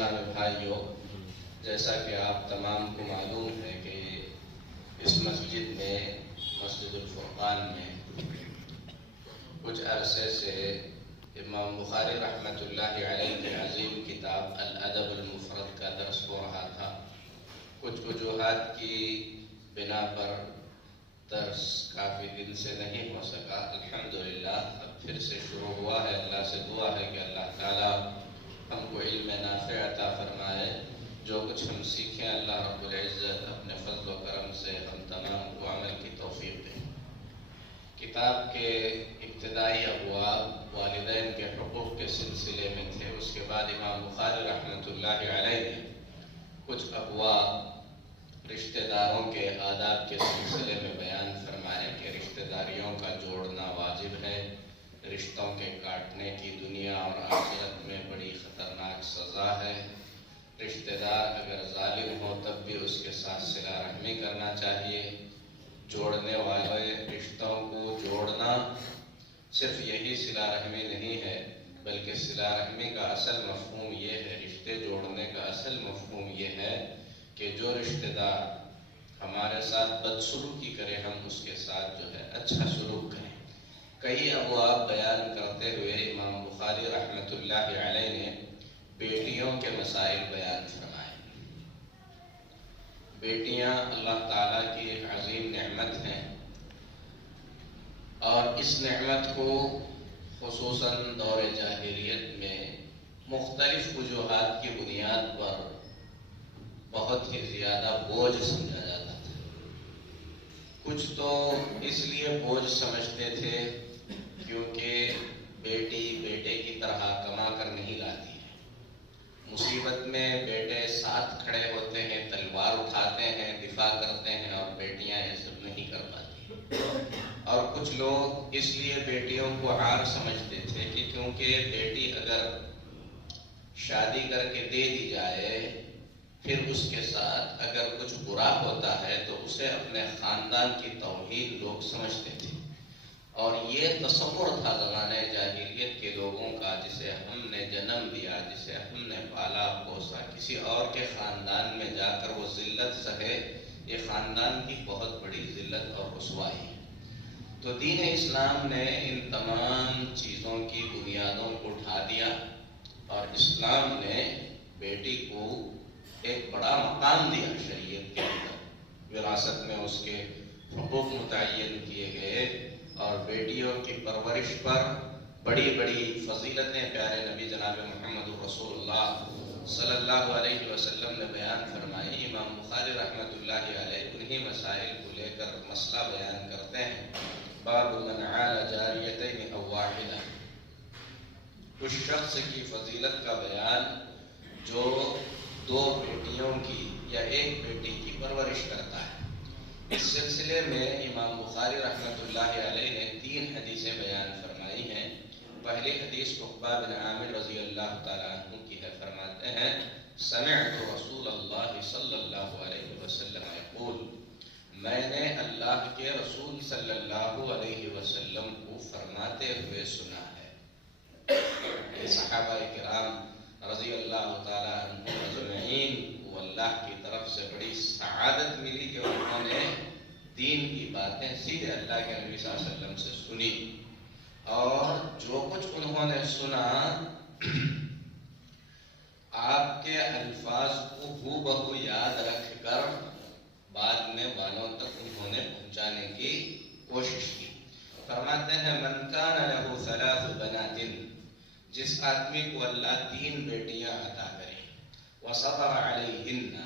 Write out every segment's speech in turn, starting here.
اسلامی بھائیوں، جیسا کہ آپ تمام کو معلوم ہے کہ اس مسجد میں، مسجد الفرقان میں کچھ عرصے سے امام بخاری رحمۃ اللہ علیہ کی عظیم کتاب الادب المفرد کا درس ہو رہا تھا۔ کچھ وجوہات کی بنا پر درس کافی دن سے نہیں ہو سکا۔ الحمدللہ اب پھر سے شروع ہوا ہے۔ اللہ سے دعا ہے کہ اللہ تعالیٰ ہم کو علم نافع عطا فرمائے۔ جو کچھ ہم سیکھیں اللہ رب العزت اپنے فضل و کرم سے ہم تمام کو عمل کی توفیق دے۔ کتاب کے ابتدائی ابواب والدین کے حقوق کے سلسلے میں تھے۔ اس کے بعد امام بخاری رحمۃ اللہ علیہ نے کچھ ابواب رشتہ داروں کے آداب کے سلسلے میں بیان فرمائے کہ رشتہ داریوں کا جوڑنا واجب ہے، رشتوں کے کاٹنے کی دنیا اور آخرت میں بڑی خطرناک سزا ہے، رشتہ دار اگر ظالم ہو تب بھی اس کے ساتھ صلہ رحمی کرنا چاہیے، جوڑنے والے رشتوں کو جوڑنا صرف یہی صلہ رحمی نہیں ہے بلکہ صلہ رحمی کا اصل مفہوم یہ ہے، رشتے جوڑنے کا اصل مفہوم یہ ہے کہ جو رشتہ دار ہمارے ساتھ بدسلوکی کرے ہم اس کے ساتھ جو ہے اچھا سلوک کریں۔ کئی ابواب بیان کرتے ہوئے امام بخاری رحمۃ اللہ علیہ نے بیٹیوں کے مسائل بیان فرمائے۔ بیٹیاں اللہ تعالیٰ کی عظیم نعمت ہیں اور اس نعمت کو خصوصاً دور جاہلیت میں مختلف وجوہات کی بنیاد پر بہت ہی زیادہ بوجھ سمجھا جاتا تھا۔ کچھ تو اس لیے بوجھ سمجھتے تھے کیونکہ بیٹی بیٹے کی طرح کما کر نہیں لاتی ہے، مصیبت میں بیٹے ساتھ کھڑے ہوتے ہیں، تلوار اٹھاتے ہیں، دفاع کرتے ہیں، اور بیٹیاں یہ سب نہیں کر پاتی۔ اور کچھ لوگ اس لیے بیٹیوں کو عار سمجھتے تھے کہ کیونکہ بیٹی اگر شادی کر کے دے دی جائے پھر اس کے ساتھ اگر کچھ برا ہوتا ہے تو اسے اپنے خاندان کی توہین لوگ سمجھتے تھے۔ اور یہ تصور تھا زمانۂ جاہلیت کے لوگوں کا، جسے ہم نے جنم دیا، جسے ہم نے پالا پوسا، کسی اور کے خاندان میں جا کر وہ ذلت سہے، یہ خاندان کی بہت بڑی ذلت اور رسوائی ہے۔ تو دین اسلام نے ان تمام چیزوں کی بنیادوں کو اٹھا دیا اور اسلام نے بیٹی کو ایک بڑا مقام دیا شریعت کے اندر، وراثت میں اس کے حقوق متعین کیے گئے اور بیٹیوں کی پرورش پر بڑی بڑی فضیلتیں پیارے نبی جناب محمد رسول اللہ صلی اللہ علیہ وسلم نے بیان فرمائی۔ امام بخاری رحمۃ اللہ علیہ انہی مسائل کو لے کر مسئلہ بیان کرتے ہیں۔ باب من عال جاریتین او واحدہ، اس شخص کی فضیلت کا بیان جو دو بیٹیوں کی یا ایک بیٹی کی پرورش کرتا ہے۔ اس سلسلے میں امام بخاری رحمۃ اللہ علیہ نے 3 حدیثیں بیان فرمائی ہیں۔ پہلی حدیث عقبہ بن عامر رضی اللہ تعالیٰ عنہ کی ہے، فرماتے ہیں سمعت رسول اللہ صلی اللہ علیہ وسلم یقول، میں نے اللہ کے رسول صلی اللہ علیہ وسلم کو فرماتے ہوئے سنا ہے۔ یہ صحابہ کرام رضی اللہ تعالیٰ عنہ اجمعین کو اللہ کی طرف سے بڑی سعادت ملی کہ انہوں نے دین کی باتیں سیدھے اللہ کے نبی صلی اللہ علیہ وسلم سے سنی، اور جو کچھ انہوں نے سنا آپ کے الفاظ کو ہو بہو یاد رکھ کر بعد میں والوں تک انہوں نے پہنچانے کی کوشش کی۔ فرماتے ہیں من کان لہ 3 بنات، جس آدمی کو اللہ 3 بیٹیاں عطا کرے، وصبر علیہن،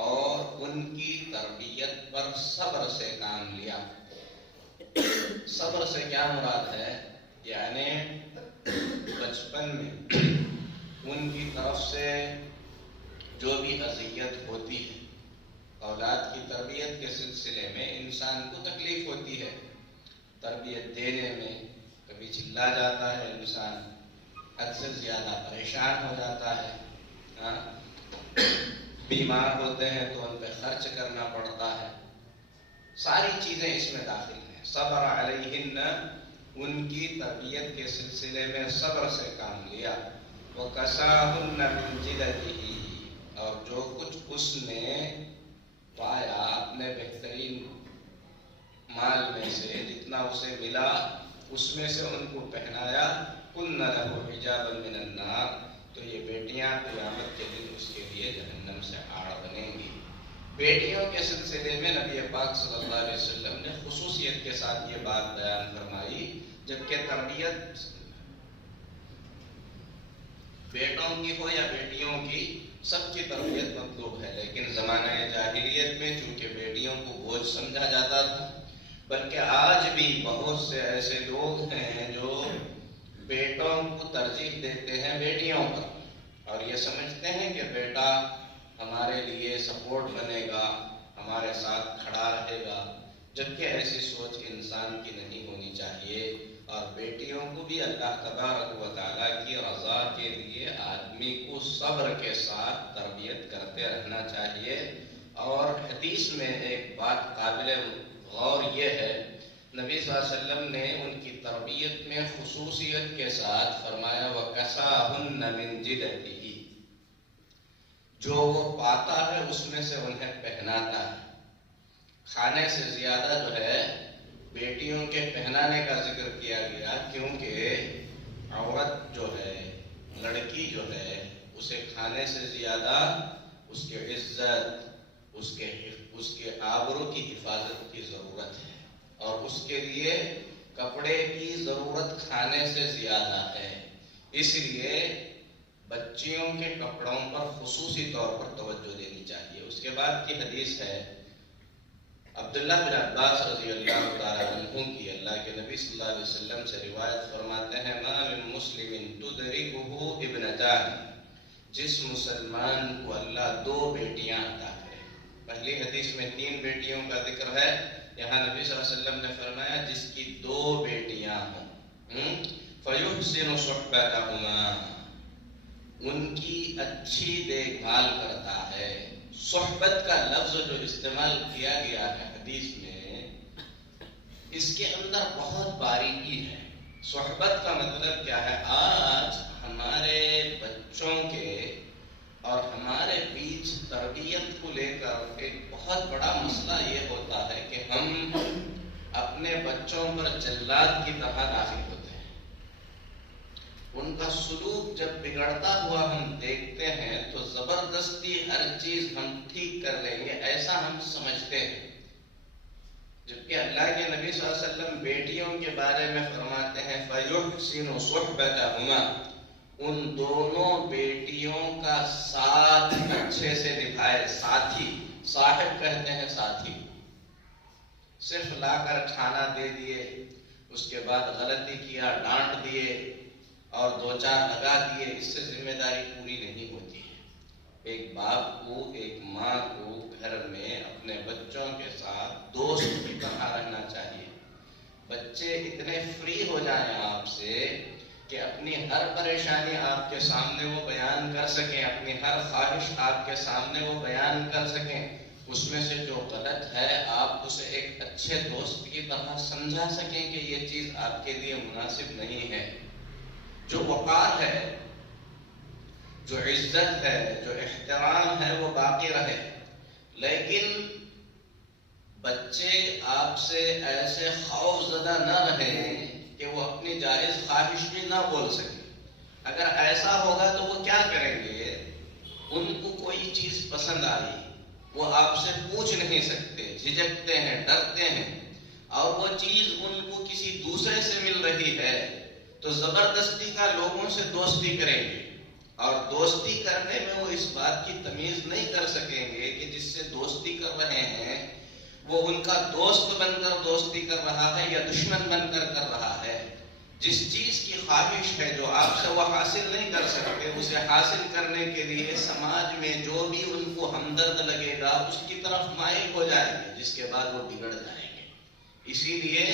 اور ان کی تربیت پر صبر سے کام لیا۔ صبر سے کیا مراد ہے؟ یعنی بچپن میں ان کی طرف سے جو بھی اذیت ہوتی ہے، اولاد کی تربیت کے سلسلے میں انسان کو تکلیف ہوتی ہے، تربیت دینے میں کبھی چلا جاتا ہے انسان، حد سے زیادہ پریشان ہو جاتا ہے، بیمار ہوتے ہیں تو ان پہ خرچ کرنا پڑتا ہے، ساری چیزیں اس میں داخل ہیں۔ صبر علیہن، ان کی تربیت کے سلسلے میں صبر سے کام لیا۔ وَكَسَاهُنَّ مِنْ جِلَدِهِ، اور جو کچھ اس نے پایا اپنے بہترین مال میں سے، جتنا اسے ملا اس میں سے ان کو پہنایا. كُنَّ لَهُ حِجَابًا مِنَ النَّارِ، تو یہ بیٹیاں قیامت کے دن اس کے لیے جہنم سے آڑ بنیں گی. بیٹیوں کے سلسلے میں نبی پاک صلی اللہ علیہ وسلم نے خصوصیت کے ساتھ یہ بات بیان فرمائی، جبکہ تربیت بیٹوں کی ہو یا بیٹیوں کی، سب کی تربیت مطلوب ہے. لیکن زمانہ جاہلیت میں چونکہ بیٹیوں کو بوجھ سمجھا جاتا تھا، بلکہ آج بھی بہت سے ایسے لوگ ہیں جو بیٹوں کو ترجیح دیتے ہیں بیٹیوں پر، اور یہ سمجھتے ہیں کہ بیٹا ہمارے لیے سپورٹ بنے گا، ہمارے ساتھ کھڑا رہے گا، جبکہ ایسی سوچ انسان کی نہیں ہونی چاہیے. اور بیٹیوں کو بھی اللہ تبارک و تعالیٰ کی رضا کے لیے آدمی کو صبر کے ساتھ تربیت کرتے رہنا چاہیے. اور حدیث میں ایک بات قابل غور یہ ہے، نبی صلی اللہ علیہ وسلم نے ان کی تربیت میں خصوصیت کے ساتھ فرمایا وَكَسَاهُنَّ مِنْ جِلَدِهِ، جو وہ پاتا ہے اس میں سے انہیں پہناتا ہے. کھانے سے زیادہ جو ہے بیٹیوں کے پہنانے کا ذکر کیا گیا، کیونکہ عورت جو ہے، لڑکی جو ہے، اسے کھانے سے زیادہ اس کی عزت، اس کے آبرو کی حفاظت کی ضرورت ہے، اور اس کے لیے کپڑے کی ضرورت کھانے سے زیادہ ہے. اس لیے بچیوں کے کپڑوں پر خصوصی طور پر توجہ دینی چاہیے. اس کے بعد کی حدیث ہے عبداللہ بن عباس رضی اللہ تعالیٰ عنہ کی، اللہ کے نبی صلی اللہ علیہ وسلم سے روایت فرماتے ہیں ما من مسلم تدرکہ ابنتان، جس مسلمان کو اللہ دو بیٹیاں عطا کرے. پہلی حدیث میں 3 بیٹیوں کا ذکر ہے، یہاں نبی صلی اللہ علیہ وسلم نے فرمایا جس کی 2 بیٹیاں ہوں. فَيُحْسِنُ صُحْبَتَهُمَا، ان کی اچھی دیکھ بھال کرتا ہے. صحبت کا لفظ جو استعمال کیا گیا ہے حدیث میں، اس کے اندر بہت باریکی ہے. صحبت کا مطلب کیا ہے؟ آج ہمارے بچوں کے اور ہمارے بیچ تربیت کو لے کر ایک بہت بڑا مسئلہ یہ ہوتا ہے کہ ہم اپنے بچوں پر جلاد کی طرح داخل ہوتے ہیں. ان کا سلوک جب بگڑتا ہوا ہم دیکھتے ہیں تو زبردستی ہر چیز ہم ٹھیک کر لیں گے، ایسا ہم سمجھتے ہیں. جبکہ اللہ کے نبی صلی اللہ علیہ وسلم بیٹیوں کے بارے میں فرماتے ہیں فَيُحْسِنُ صُحْبَتَهُمَا، ان دونوں بیٹیوں کا ساتھ اچھے سے نبھائے. ساتھی، صاحب کہتے ہیں ساتھی. صرف لا کر کھانا دے دیے، اس کے بعد غلطی کیا ڈانٹ دیے اور 2-4 لگا دیے، اس سے ذمہ داری پوری نہیں ہوتی ہے. ایک باپ کو، ایک ماں کو گھر میں اپنے بچوں کے ساتھ دوست کی طرح رہنا چاہیے. بچے اتنے فری ہو جائیں آپ سے کہ اپنی ہر پریشانی آپ کے سامنے وہ بیان کر سکیں، اپنی ہر خواہش آپ کے سامنے وہ بیان کر سکیں. اس میں سے جو غلط ہے آپ اسے ایک اچھے دوست کی طرح سمجھا سکیں کہ یہ چیز آپ کے لیے مناسب نہیں ہے. جو وقار ہے، جو عزت ہے، جو احترام ہے وہ باقی رہے. لیکن بچے آپ سے ایسے خوف زدہ نہ رہیں کہ وہ اپنی جائز خواہش بھی نہ بول سکیں. اگر ایسا ہوگا تو وہ کیا کریں گے؟ ان کو کوئی چیز پسند آئی، وہ آپ سے پوچھ نہیں سکتے، جھجکتے ہیں، ڈرتے ہیں، اور وہ چیز ان کو کسی دوسرے سے مل رہی ہے تو زبردستی کا لوگوں سے دوستی کریں گے. اور دوستی کرنے میں وہ اس بات کی تمیز نہیں کر سکیں گے کہ جس سے دوستی کر رہے ہیں وہ ان کا دوست بن کر دوستی کر رہا ہے یا دشمن بن کر رہا ہے. جس چیز کی خواہش ہے جو آپ سے وہ حاصل نہیں کر سکتے، اسے حاصل کرنے کے لیے سماج میں جو بھی ان کو ہمدرد لگے گا اس کی طرف مائل ہو جائیں گے، جس کے بعد وہ بگڑ جائیں گے. اسی لیے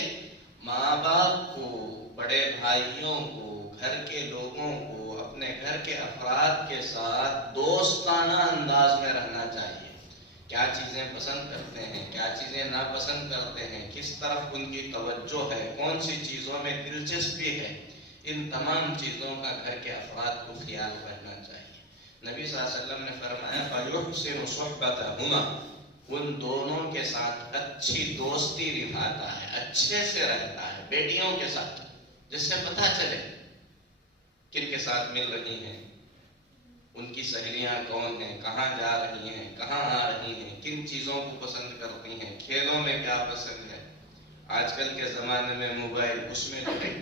ماں باپ کو، بڑے بھائیوں کو، گھر کے لوگوں کو اپنے گھر کے افراد کے ساتھ دوستانہ انداز میں رہنا چاہیے. کیا چیزیں پسند کرتے ہیں، کیا چیزیں ناپسند کرتے ہیں، کس طرف ان کی توجہ ہے، کون سی چیزوں میں دلچسپی ہے، ان تمام چیزوں کا گھر کے افراد کو خیال رکھنا چاہیے۔ نبی صلی اللہ علیہ وسلم نے فرمایا فَيُحْسِنُ صُحْبَتَهُمَا، ان دونوں کے ساتھ اچھی دوستی نبھاتا ہے، اچھے سے رہتا ہے، بیٹیوں کے ساتھ، جس سے پتہ چلے کن کے ساتھ مل رہی ہیں، ان کی سہیلیاں کون ہیں، کہاں جا رہی ہیں، کہاں آ رہی ہیں، کن چیزوں کو پسند کرتی ہیں، کھیلوں میں کیا پسند ہے، آج کل کے زمانے میں موبائل، اس میں جو ہے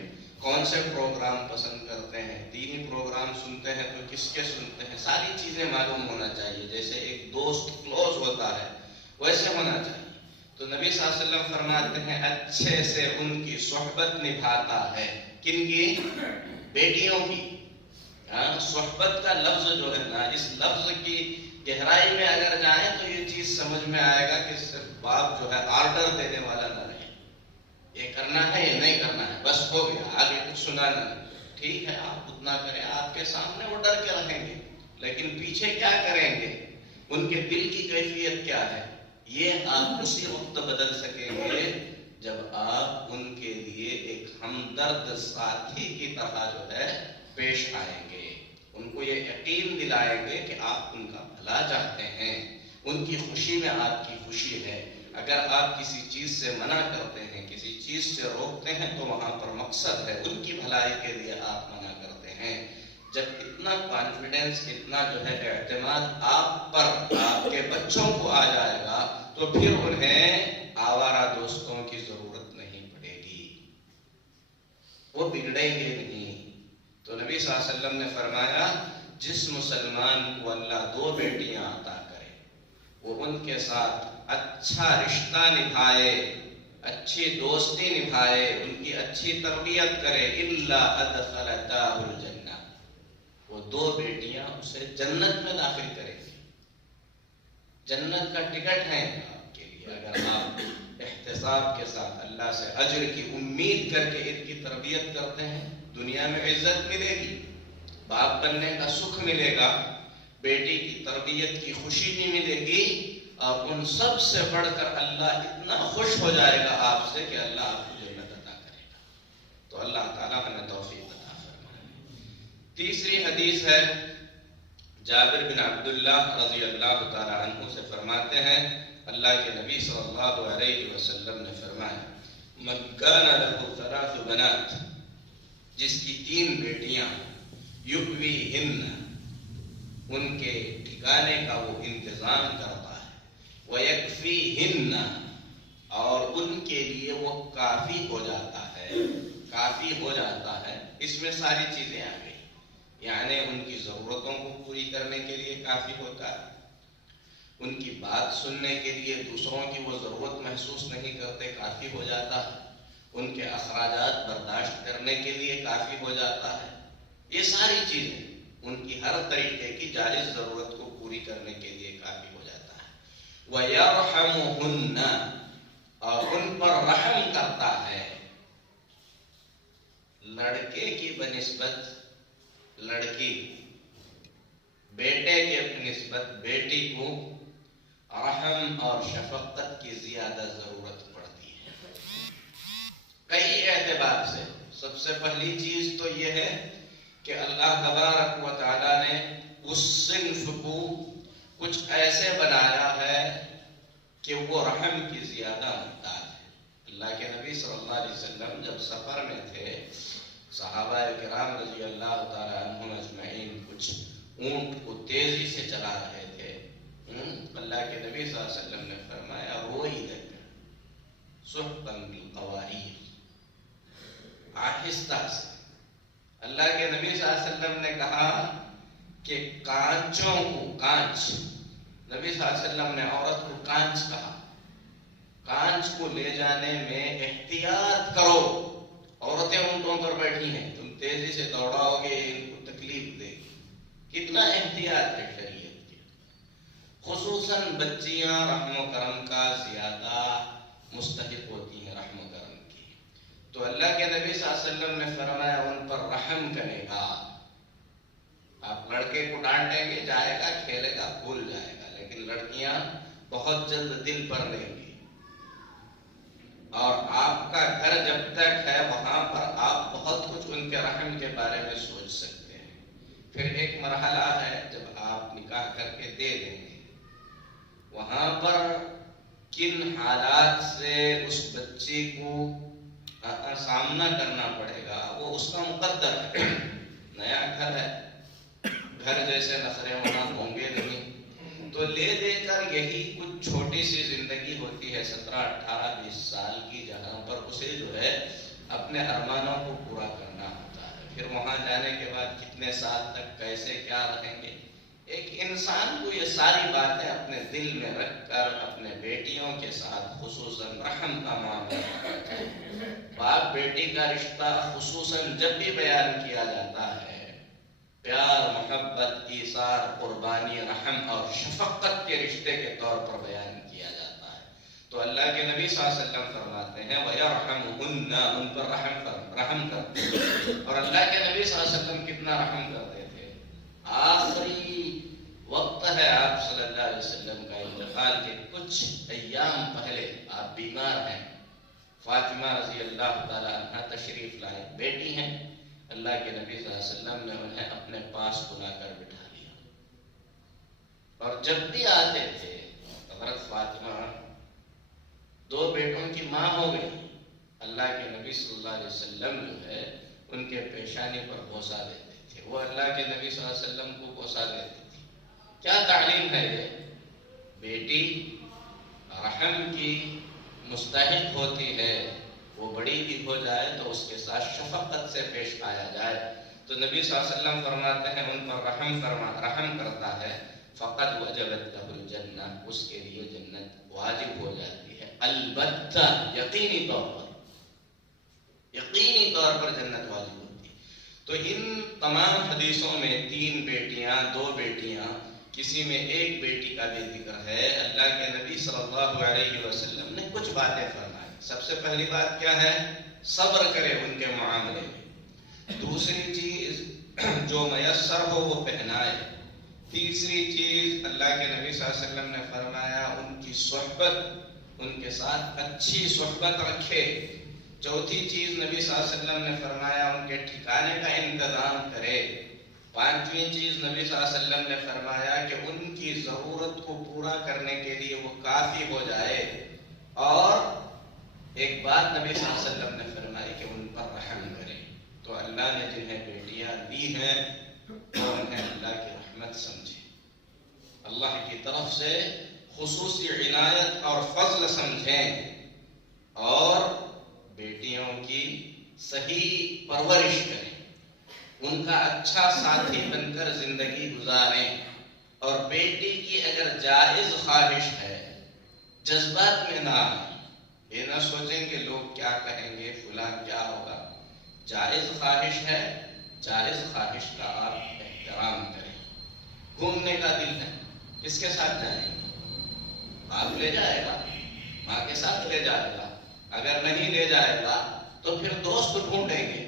کون سے پروگرام پسند کرتے ہیں، دینی پروگرام سنتے ہیں تو کس کے سنتے ہیں، ساری چیزیں معلوم ہونا چاہیے۔ جیسے ایک دوست کلوز ہوتا ہے ویسے ہونا چاہیے۔ تو نبی صلی اللہ علیہ وسلم فرماتے ہیں اچھے سے ان کی صحبت نبھاتا ہے، کن کی؟ بیٹیوں کی۔ صحبت کا لفظ جو ہے نا، اس لفظ کی گہرائی میں اگر جائیں تو یہ چیز سمجھ میں آئے گا کہ صرف باپ جو ہے آرڈر دینے والا نہ رہے، یہ کرنا ہے یہ نہیں کرنا ہے، بس ہو گیا، آگے کچھ سنانا نہیں، ٹھیک ہے آپ اتنا کریں، آپ کے سامنے وہ ڈر کے رہیں گے، لیکن پیچھے کیا کریں گے، ان کے دل کی کیفیت کیا ہے، یہ آپ اسی وقت بدل سکیں گے جب آپ ان کے لیے ایک ہمدرد ساتھی کی طرح جو ہے پیش آئیں گے، ان کو یہ یقین دلائیں گے کہ آپ ان کا بھلا چاہتے ہیں، ان کی خوشی میں آپ کی خوشی ہے۔ اگر آپ کسی چیز سے منع کرتے ہیں، کسی چیز سے روکتے ہیں تو وہاں پر مقصد ہے، ان کی بھلائی کے لیے آپ منع کرتے ہیں۔ جب اتنا کانفیڈنس، اتنا جو ہے اعتماد آپ پر، آپ کے بچوں کو آ جائے گا تو پھر انہیں آوارہ دوستوں کی ضرورت نہیں پڑے گی، وہ بگڑیں گے نہیں۔ تو نبی صلی اللہ علیہ وسلم نے فرمایا جس مسلمان کو اللہ دو بیٹیاں عطا کرے وہ ان کے ساتھ اچھا رشتہ نبھائے، اچھی دوستی نبھائے، ان کی اچھی تربیت کرے، الا ادخلتاہ الجنہ، وہ دو بیٹیاں اسے جنت میں داخل کریں گی۔ جنت کا ٹکٹ ہے آپ کے لیے، اگر آپ احتساب کے ساتھ اللہ سے اجر کی امید کر کے ان کی تربیت کرتے ہیں، دنیا میں عزت ملے گی، باپ بننے کا سکھ ملے گا، بیٹی کی تربیت کی خوشی بھی ملے گی، اور ان سب سے بڑھ کر اللہ اتنا خوش ہو جائے گا آپ سے کہ اللہ آپ کو جنت عطا کرے گا۔ تو اللہ تعالیٰ ہمیں توفیق عطا فرمائے۔ تیسری حدیث ہے جابر بن عبداللہ رضی اللہ تعالیٰ عنہ سے، فرماتے ہیں اللہ کے نبی صلی اللہ علیہ وسلم نے فرمایا من کان لہ ثلاث بنات، جس کی تین بیٹیاں، یؤویہن، ان کے ٹھکانے کا وہ انتظام کرتا ہے، ویکفیہن، اور ان کے لیے وہ کافی ہو جاتا ہے، کافی ہو جاتا ہے، اس میں ساری چیزیں آ گئی، یعنی ان کی ضرورتوں کو پوری کرنے کے لیے کافی ہوتا ہے، ان کی بات سننے کے لیے دوسروں کی وہ ضرورت محسوس نہیں کرتے، کافی ہو جاتا ہے، ان کے اخراجات برداشت کرنے کے لیے کافی ہو جاتا ہے، یہ ساری چیزیں ان کی ہر طریقے کی جائز ضرورت کو پوری کرنے کے لیے کافی ہو جاتا ہے۔ وَيَرْحَمُهُنَّ، اور ان پر رحم کرتا ہے، لڑکے کی بنسبت لڑکی، بیٹے کے نسبت بیٹی کو رحم اور شفقت کی زیادہ ضرورت پڑتی ہے، کئی اعتبار سے۔ سب سے پہلی چیز تو یہ ہے کہ اللہ تبارک و تعالیٰ نے اس صنف کو کچھ ایسے بنایا ہے کہ وہ رحم کی زیادہ محتاج ہے۔ اللہ کے نبی صلی اللہ علیہ وسلم جب سفر میں تھے، صحابہ کرام رضی اللہ تعالیٰ عنہم اجمعین کچھ اونٹ کو تیزی سے چلا رہے تھے، اللہ کے نبی صلی اللہ علیہ وسلم نے فرمایا روئیدک سحقاً بالقواریر، آہستہ سے۔ اللہ کے نبی صلی اللہ علیہ وسلم نے کہا کہ کانچوں کو، کانچ، نبی صلی اللہ علیہ وسلم نے عورت کو کانچ کہا، کانچ کو لے جانے میں احتیاط کرو، عورتیں اونٹوں پر بیٹھی ہیں، تم تیزی سے دوڑاؤ گے ان کو تکلیف دے گی، کتنا احتیاط ہے شریعت کی۔ خصوصاً بچیاں رحم و کرم کا زیادہ مستحق ہوتی ہیں، رحم و کرم کی۔ تو اللہ کے نبی صلی اللہ علیہ وسلم نے فرمایا ان پر رحم کرے گا۔ آپ لڑکے کو ڈانٹیں گے، جائے گا، کھیلے گا، بھول جائے گا، لیکن لڑکیاں بہت جلد دل پر لیں گی، اور آپ کا گھر جب تک ہے وہاں پر آپ بہت کچھ ان کے رحم کے بارے میں سوچ سکتے ہیں. پھر ایک مرحلہ ہے جب آپ نکاح کر کے دے دیں گے، وہاں پر کن حالات سے اس بچے کو سامنا کرنا پڑے گا وہ اس کا مقدر ہے. نیا گھر ہے، گھر جیسے نخرے وہاں ہوں گے نہیں، تو لے دے کر یہی کچھ چھوٹی سی زندگی ہوتی ہے 17 18 20 سال کی، جہاں پر اسے جو ہے اپنے ارمانوں کو پورا کرنا ہوتا ہے. پھر وہاں جانے کے بعد کتنے سال تک کیسے کیا رہیں گے، ایک انسان کو یہ ساری باتیں اپنے دل میں رکھ کر اپنے بیٹیوں کے ساتھ خصوصاً رحم کا معاملہ کرنا چاہیے. باپ بیٹی کا رشتہ خصوصاً جب بھی بیان کیا جاتا ہے، پیار، محبت، ایثار، قربانی، رحم اور شفقت کے رشتے کے طور پر بیان کیا جاتا ہے. تو اللہ کے نبی صلی اللہ علیہ وسلم فرماتے ہیں وَيَرْحَمُهُنَّ، ان پر رحم کرتے ہیں. اور اللہ کے نبی صلی اللہ علیہ وسلم کتنا رحم کرتے تھے. آخری وقت ہے آپ صلی اللہ علیہ وسلم کا انتقال کے کچھ ایام پہلے آپ بیمار ہیں. فاطمہ رضی اللہ تعالی عنہ تشریف لائے، بیٹی ہیں. اللہ کے نبی صلی اللہ علیہ وسلم نے انہیں اپنے پاس بلا کر بٹھا لیا، اور جب بھی آتے تھے حضرت فاطمہ 2 بیٹوں کی ماں ہو گئی. اللہ کے نبی صلی اللہ علیہ وسلم جو ہے ان کے پیشانی پر بوسہ دیتے تھے، وہ اللہ کے نبی صلی اللہ علیہ وسلم کو بوسہ دیتی تھی. کیا تعلیم ہے یہ. بیٹی رحم کی مستحق ہوتی ہے، وہ بڑی بھی ہو جائے تو اس کے ساتھ شفقت سے پیش آیا جائے. تو نبی صلی اللہ علیہ وسلم فرماتے ہیں ان پر رحم کرتا ہے فقط وجبت لہ الجنہ، اس کے لیے جنت واجب ہو جاتی ہے. البتہ یقینی طور پر جنت واجب ہوتی ہے. تو ان تمام حدیثوں میں 3 بیٹیاں 2 بیٹیاں، کسی میں 1 بیٹی کا بھی ذکر ہے. اللہ کے نبی صلی اللہ علیہ وسلم نے کچھ باتیں فرمائی. سب سے پہلی بات کیا ہے، صبر کرے ان کے معاملے میں. دوسری چیز جو میسر ہو وہ پہنائے. تیسری چیز اللہ کے نبی صلی اللہ علیہ وسلم نے فرمایا ان کی صحبت، ان کے ساتھ اچھی صحبت رکھے. چوتھی چیز نبی صلی اللہ علیہ وسلم نے فرمایا ان کے ٹھکانے کا انتظام کرے. 5ویں چیز نبی صلی اللہ علیہ وسلم نے فرمایا کہ ان کی ضرورت کو پورا کرنے کے لیے وہ کافی ہو جائے. اور ایک بات نبی صلی اللہ علیہ وسلم نے فرمائی کہ ان پر رحم کرے. تو اللہ نے جنہیں بیٹیاں دی ہیں وہ انہیں اللہ کی رحمت سمجھے، اللہ کی طرف سے خصوصی عنایت اور فضل سمجھیں، اور بیٹیوں کی صحیح پرورش کریں، ان کا اچھا ساتھی بن کر زندگی گزاریں. اور بیٹی کی اگر جائز خواہش ہے، جذبات میں نہ آئیں، یہ نہ سوچیں کہ لوگ کیا کہیں گے، فلاں کیا ہوگا. جائز خواہش ہے، جائز خواہش کا آپ احترام کریں. گھومنے کا دل ہے، کس کے ساتھ جائیں گے؟ آپ لے جائے گا، ماں کے ساتھ لے جائے گا. اگر نہیں لے جائے گا تو پھر دوست ڈھونڈیں گے.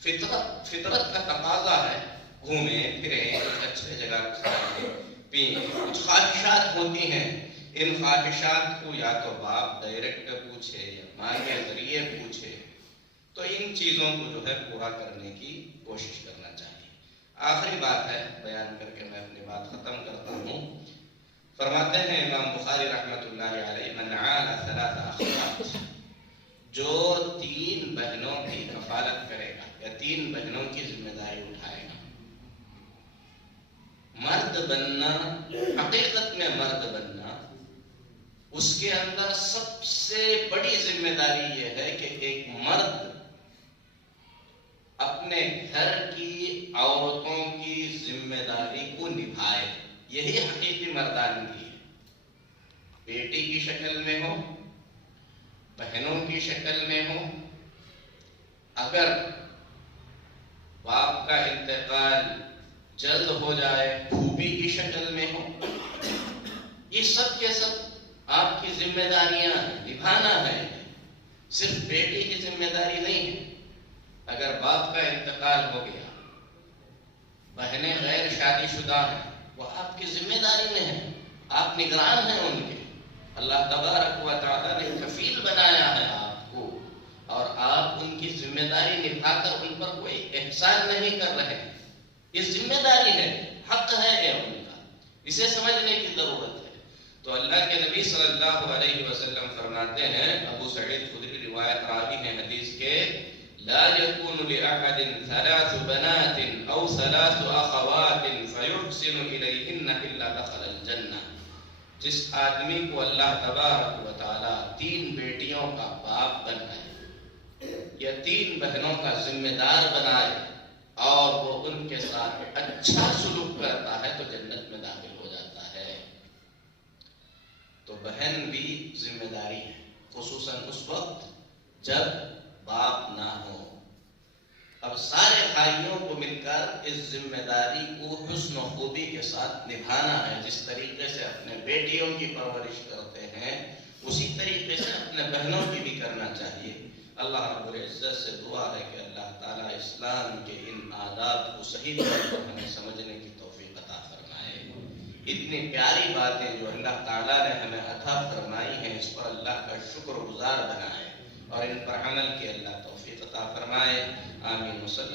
فطرت کا تقاضا ہے، گھومیں پھریں، اچھے جگہ کھائیں پئیں. کچھ خواہشات ہوتی ہیں، ان خواہشات کو یا تو باپ ڈائریکٹ پوچھے یا ماں کے ذریعے پوچھے. تو ان چیزوں کو جو ہے پورا کرنے کی کوشش کرنا چاہیے. آخری بات ہے، بیان کر کے میں اپنی بات ختم کرتا ہوں. فرماتے ہیں امام بخاری رحمۃ اللہ علیہ من عال 3 اخوات، جو 3 بہنوں کی کفالت کرے گا یا 3 بہنوں کی ذمہ داری اٹھائے گا. مرد بننا، حقیقت میں مرد بننا، اس کے اندر سب سے بڑی ذمہ داری یہ ہے کہ ایک مرد اپنے گھر کی عورتوں کی ذمہ داری کو نبھائے. یہی حقیقی مردانگی ہے. بیٹی کی شکل میں ہو، بہنوں کی شکل میں ہو، اگر باپ کا انتقال جلد ہو جائے پھوپھی کی شکل میں ہو، یہ سب کے سب آپ کی ذمہ داریاں نبھانا ہے. صرف بیٹی کی ذمہ داری نہیں ہے. اگر باپ کا انتقال ہو گیا، بہنیں غیر شادی شدہ ہیں، وہ آپ کی ذمہ داری میں ہیں، آپ نگران ہیں ان کے. اللہ تبارک و تعالیٰ نے کفیل بنایا ہے آپ کو، اور آپ ان کی ذمہ داری نبھا کر ان پر کوئی احسان نہیں کر رہے ہیں. یہ ذمہ داری ہے، حق ہے یہ ان کا، اسے سمجھنے کی ضرورت ہے. تو اللہ کے نبی صلی اللہ علیہ وسلم فرماتے ہیں، ابو سعید خدری روایت راوی ہیں حدیث کے، لا يكون لأحد ثلاث بنات أو ثلاث أخوات فيحسن إليهن إلا دخل الجنة. جس آدمی کو اللہ تبارک و تعالیٰ 3 بیٹیوں کا باپ بنائے یا 3 بہنوں کا ذمہ دار بنائے اور وہ ان کے ساتھ اچھا سلوک کرتا ہے تو جنت میں داخل ہو جاتا ہے. تو بہن بھی ذمہ داری ہے، خصوصاً اس وقت جب باپ نہ ہو. اب سارے بھائیوں کو مل کر اس ذمہ داری کو حسن و خوبی کے ساتھ نبھانا ہے. جس طریقے سے اپنے بیٹیوں کی پرورش کرتے ہیں اسی طریقے سے اپنے بہنوں کی بھی کرنا چاہیے. اللہ رب العزت سے دعا ہے کہ اللہ تعالیٰ اسلام کے ان آداب کو صحیح طور پر ہمیں سمجھنے کی توفیق عطا فرمائے. اتنی پیاری باتیں جو اللہ تعالیٰ نے ہمیں عطا فرمائی ہیں اس پر اللہ کا شکر گزار بنائے اور ان پر عمل کی اللہ توفیق عطا فرمائے. آمین. صلی